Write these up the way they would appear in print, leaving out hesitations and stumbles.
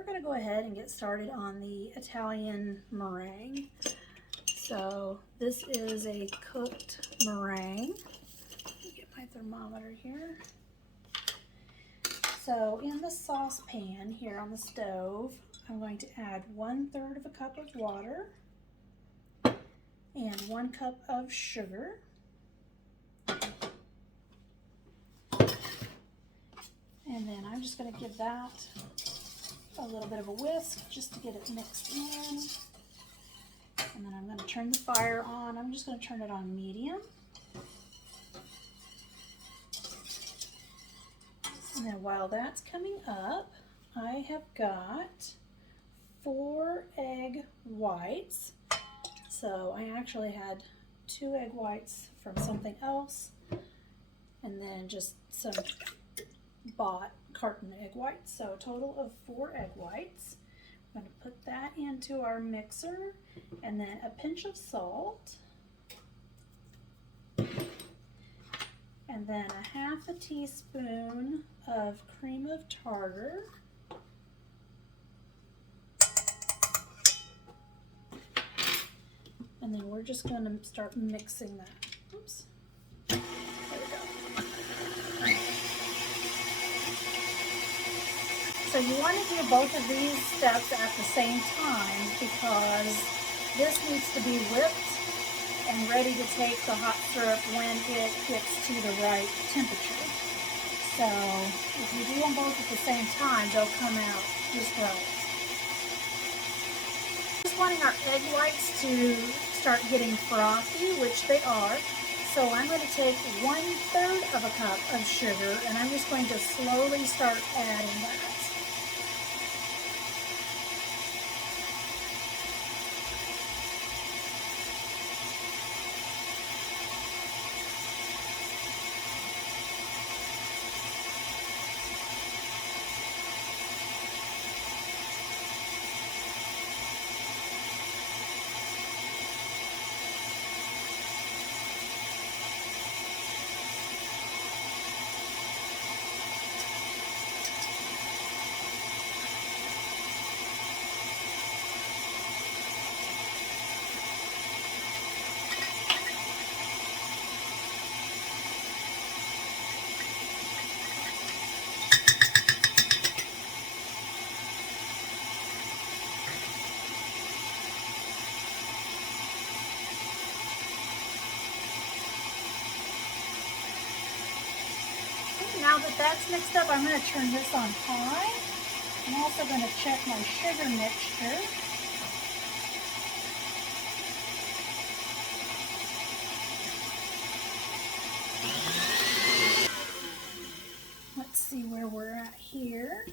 we're going to go ahead and get started on the Italian meringue. So this is a cooked meringue. Let me get my thermometer here. So in the saucepan here on the stove, I'm going to add 1/3 of a cup of water and 1 cup of sugar. And then I'm just going to give that a little bit of a whisk just to get it mixed in. And then I'm going to turn the fire on. I'm just going to turn it on medium. And then while that's coming up, I have got 4 egg whites. So I actually had 2 egg whites from something else, and then just some bought carton egg whites. So a total of 4 egg whites. I'm going to put that into our mixer, and then a pinch of salt, and then a 1/2 teaspoon of cream of tartar, and then we're just going to start mixing that. Oops. There we go. So you want to do both of these steps at the same time because this needs to be whipped and ready to take the hot syrup when it gets to the right temperature. So if you do them both at the same time, they'll come out just right. Just wanting our egg whites to start getting frothy, which they are. So I'm going to take 1/3 of a cup of sugar, and I'm just going to slowly start adding that. Now that that's mixed up, I'm going to turn this on high. I'm also going to check my sugar mixture. Let's see where we're at here.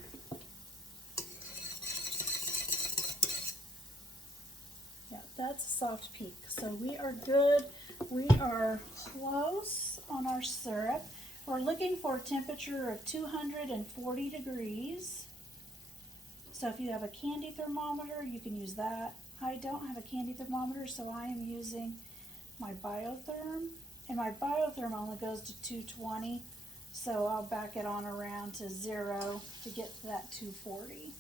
Yeah, that's a soft peak. So we are good. We are close on our syrup. We're looking for a temperature of 240 degrees. So if you have a candy thermometer, you can use that. I don't have a candy thermometer, so I am using my Biotherm. And my Biotherm only goes to 220, so I'll back it on around to 0 to get to that 240.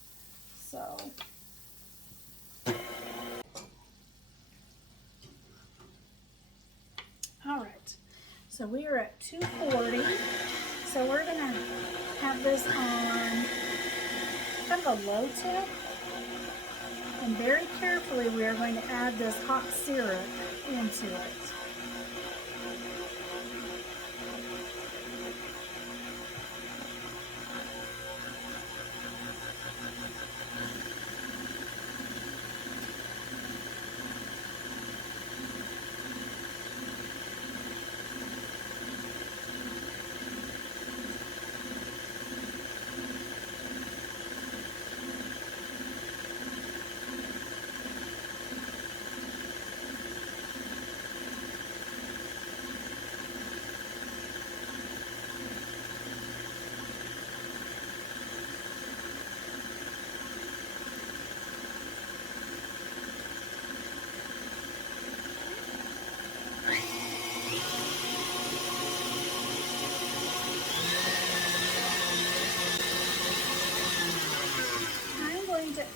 So all right. So we are at 240, so we're going to have this on kind of a low tip, and very carefully we are going to add this hot syrup into it.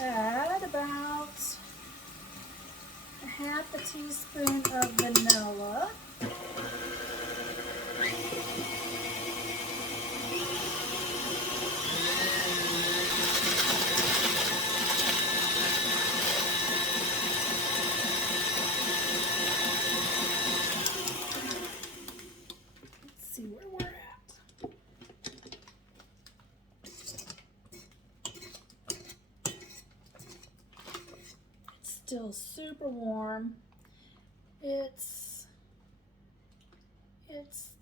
add about a half a teaspoon of vanilla. Let's see where we're at. It's still super warm. It's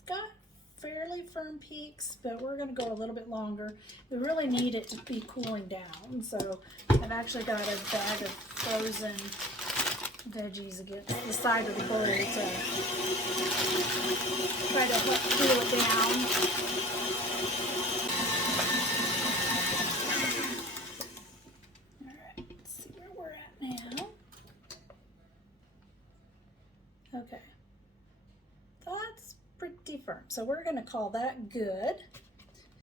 got fairly firm peaks, but we're going to go a little bit longer. We really need it to be cooling down, so I've actually got a bag of frozen veggies against the side of the bowl to try to help cool it down. All right, let's see where we're at now. Okay, that's pretty firm, so we're going to call that good.